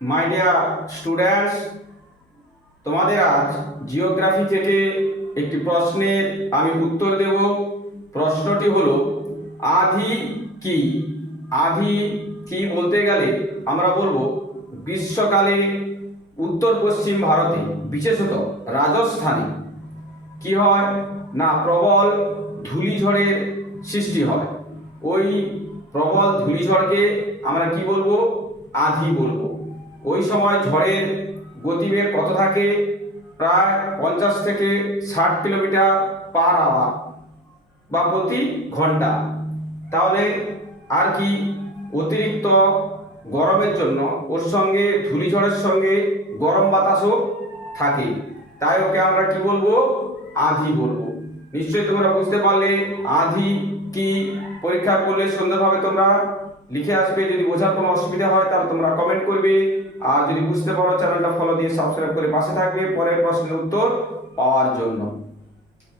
My dear students, তোমাদের আজ geography থেকে একটি প্রশ্নের আমি উত্তর দেব। প্রশ্নটি হলো, আধি কি? আধি কি বলতে গেলে আমরা বলবো গ্রীষ্মকালে উত্তর পশ্চিম ভারতে, বিশেষত রাজস্থানে কি হয় না, প্রবল ধূলিঝড়ের সৃষ্টি হয়। ওই প্রবল ধূলিঝড়কে আমরা কি বলবো? আঁধি বলবো। ওই সময় ঝড়ের গতিবেগ কত থাকে? প্রায় 50 থেকে 60 কিলোমিটার পার আওয়ার বা প্রতি ঘন্টা। তাহলে আর কি, অতিরিক্ত গরমের জন্য ওর সঙ্গে ধূলিঝড়ের সঙ্গে গরম বাতাসও থাকে, তাই ওকে আমরা কি বলবো? আঁধি বলবো। নিশ্চয়ই তোমরা বুঝতে পারলে আঁধি কি। পরীক্ষা করলে সুন্দরভাবে তোমরা লিখে আসবে। যদি বোঝার কোনো অসুবিধা হয় তাহলে তোমরা কমেন্ট করবে, আর যদি বুঝতে পারো চ্যানেলটা ফলো দিয়ে সাবস্ক্রাইব করে পাশে থাকবে পরের প্রশ্নের উত্তর পাওয়ার জন্য।